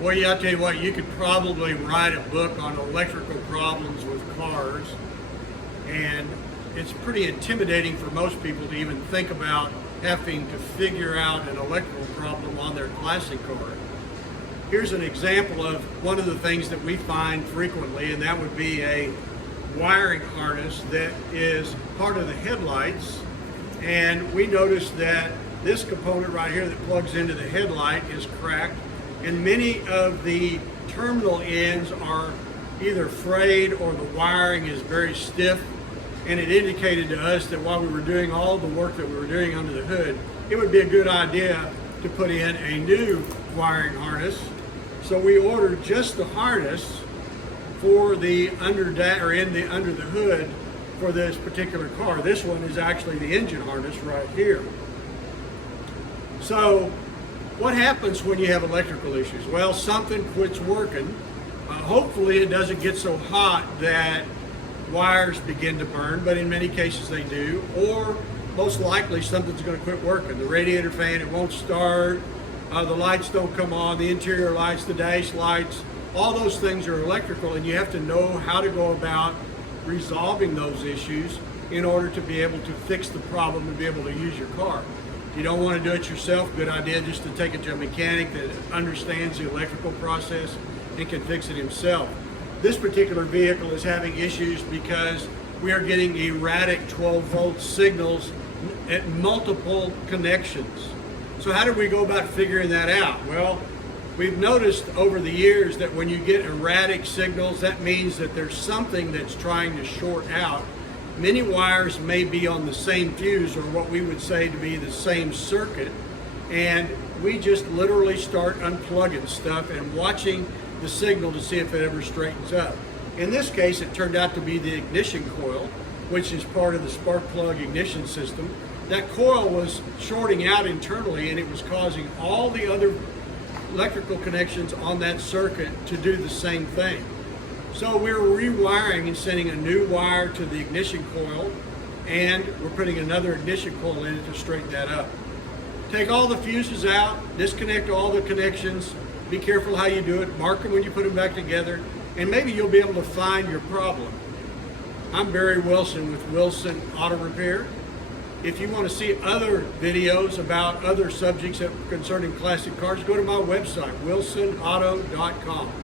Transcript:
Well, yeah, I'll tell you what, you could probably write a book on electrical problems with cars, and it's pretty intimidating for most people to even think about having to figure out an electrical problem on their classic car. Here's an example of one of the things that we find frequently, and that would be a wiring harness that is part of the headlights. And we noticed that this component right here that plugs into the headlight is cracked, and many of the terminal ends are either frayed or the wiring is very stiff. And it indicated to us that while we were doing all the work that we were doing under the hood, it would be a good idea to put in a new wiring harness. So we ordered just the harness for the under the hood for this particular car. This one is actually the engine harness right here. So what happens when you have electrical issues? Well, something quits working. Hopefully it doesn't get so hot that wires begin to burn, but in many cases they do. Or most likely something's going to quit working. The radiator fan, it won't start, the lights don't come on, the interior lights, the dash lights, all those things are electrical, and you have to know how to go about resolving those issues in order to be able to fix the problem and be able to use your car. If you don't want to do it yourself, good idea just to take it to a mechanic that understands the electrical process and can fix it himself. This particular vehicle is having issues because we are getting erratic 12-volt signals at multiple connections. So how do we go about figuring that out? Well, we've noticed over the years that when you get erratic signals, that means that there's something that's trying to short out. Many wires may be on the same fuse, or what we would say to be the same circuit, and we just literally start unplugging stuff and watching the signal to see if it ever straightens up. In this case, it turned out to be the ignition coil, which is part of the spark plug ignition system. That coil was shorting out internally, and it was causing all the other electrical connections on that circuit to do the same thing. So we're rewiring and sending a new wire to the ignition coil, and we're putting another ignition coil in it to straighten that up. Take all the fuses out, disconnect all the connections, be careful how you do it, mark them when you put them back together, and maybe you'll be able to find your problem. I'm Barry Wilson with Wilson Auto Repair. If you want to see other videos about other subjects concerning classic cars, go to my website, wilsonauto.com.